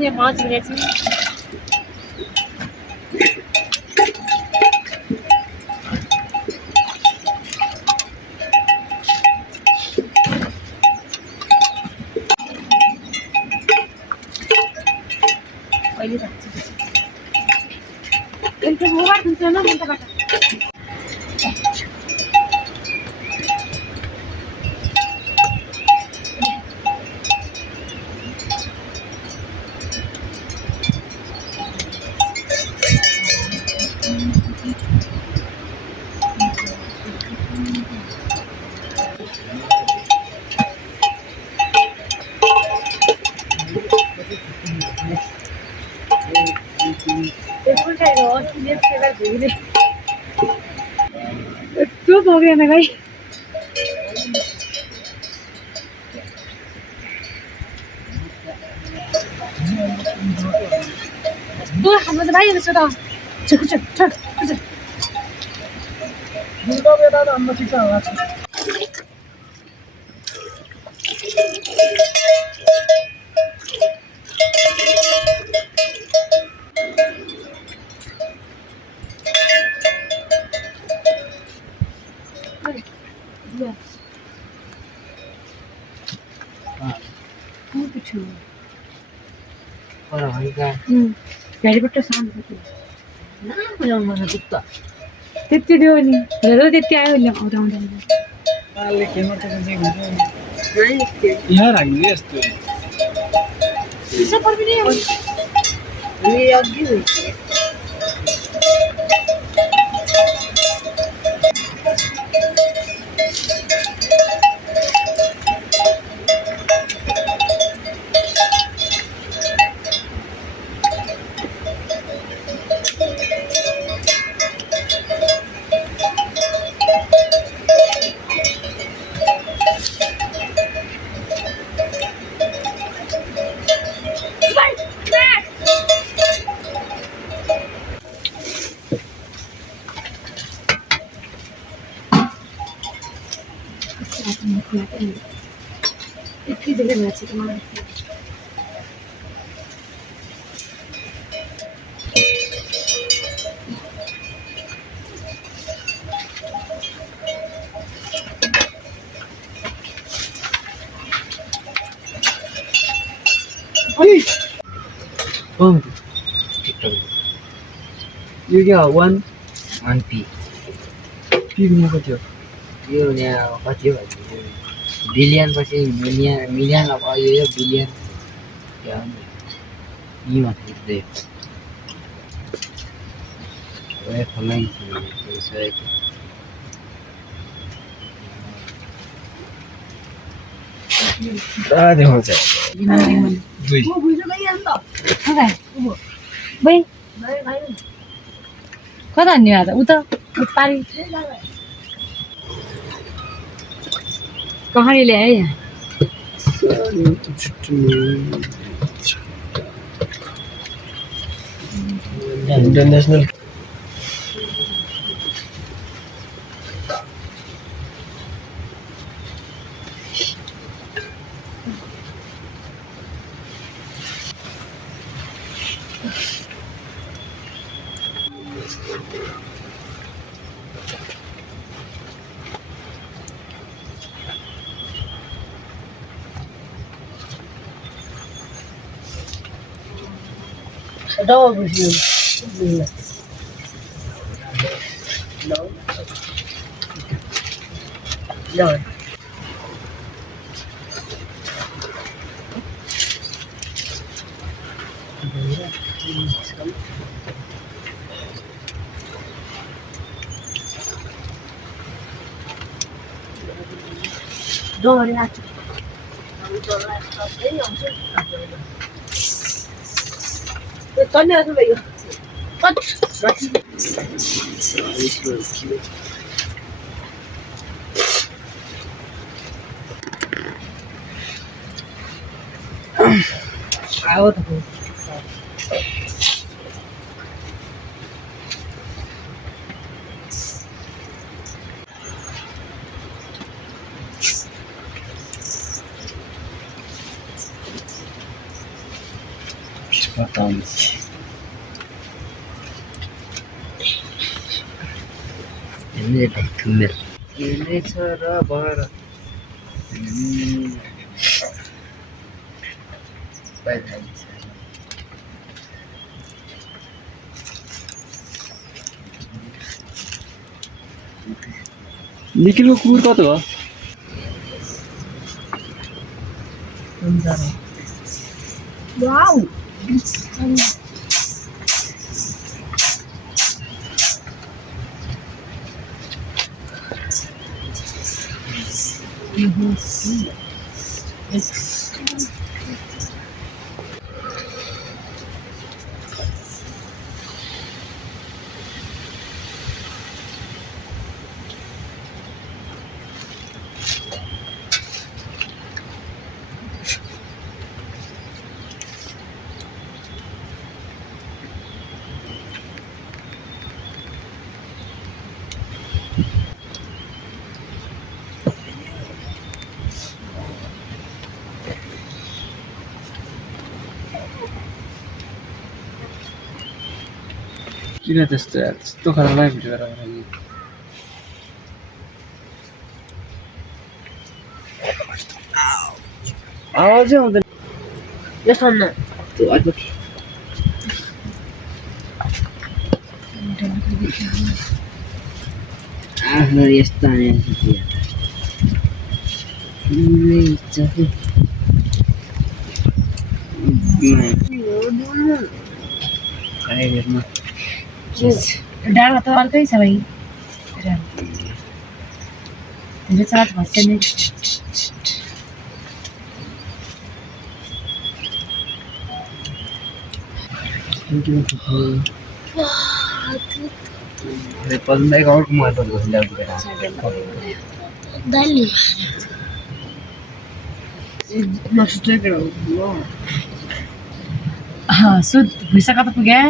ये 5 मिनट में पहले इनके मुंह पर तुमसे ना बनता काटा चुप हो गया ना भाई तू हम से भाई से तो चल चल चल चल दुर्गा बेटा तो हम ठीक आवाज गाडी पट्ट सांग तेत्ती देऊ नि हेर त्यति आयो नि आउँदा यति धेरै मान्छे त मलाई यो क्या 1 पी पी कति हो यो यहाँ कति हो बिलियन पछि मिलियन अब यो बिलियन यी मात्र दे ओए फलाई सही दा देखो चाहिँ दुई म बुझ्नु गई अन्त खै बे भाइ कता नि आज उता पारी कहाँ ले आए यहाँ international Dog with you. No. No. Don't worry, not to. Tanya tu lagi. What? Out. बताउँछु हेर्नु यता थुमेर के छ र बर निखिलको कुकुर कति हो वाउ किन त्यस्तो यार त्यस्तो खराब भिडियो गरेर आवाजै आउँदैन यसो न त्यो अहिले आफ्नो यस्तो डाँडा त अर्कै छ भाइ धेरै चार्ज भन्छ नि नेपालमा एक अर्को महत्त्वको दाली सुत भुइँसा कता पुग्यो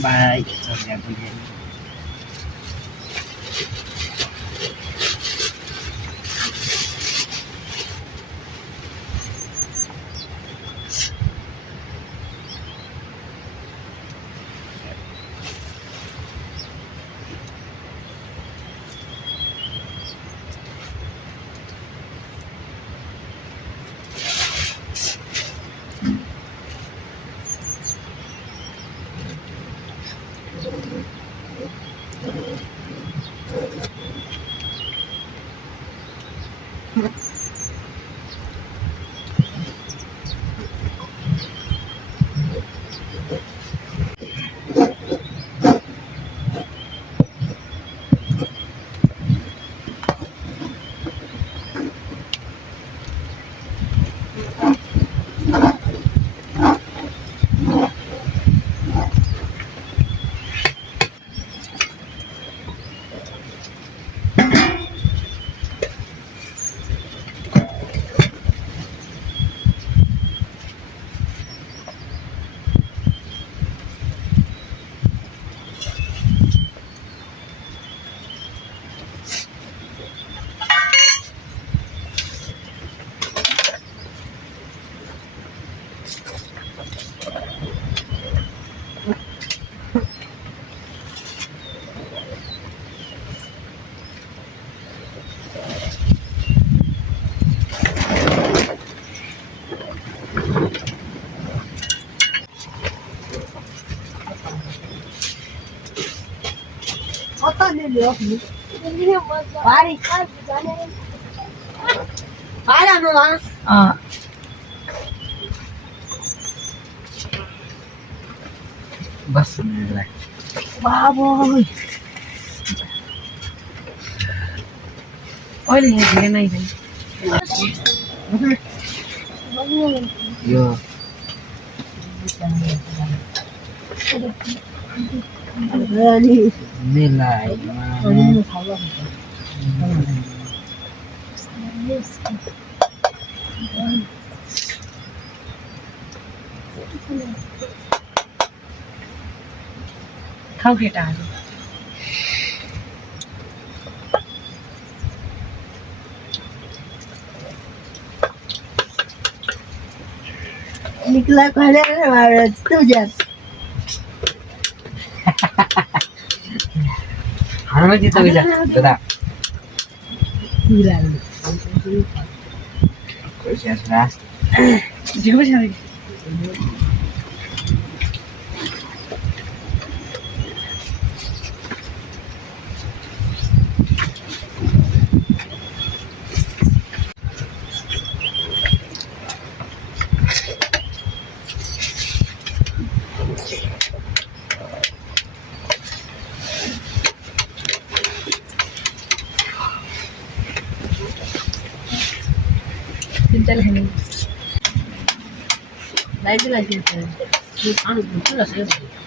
Bye. बस मेरा अहिले यहाँ धेरै नै छैन यो मेला खाऊ केटाहरू निकला पहले तू जा खाना जित्ता बिजा दादा झिक्नु छ चिन्ताले खाने लाइट लगी है ये खाने को पूरा सही है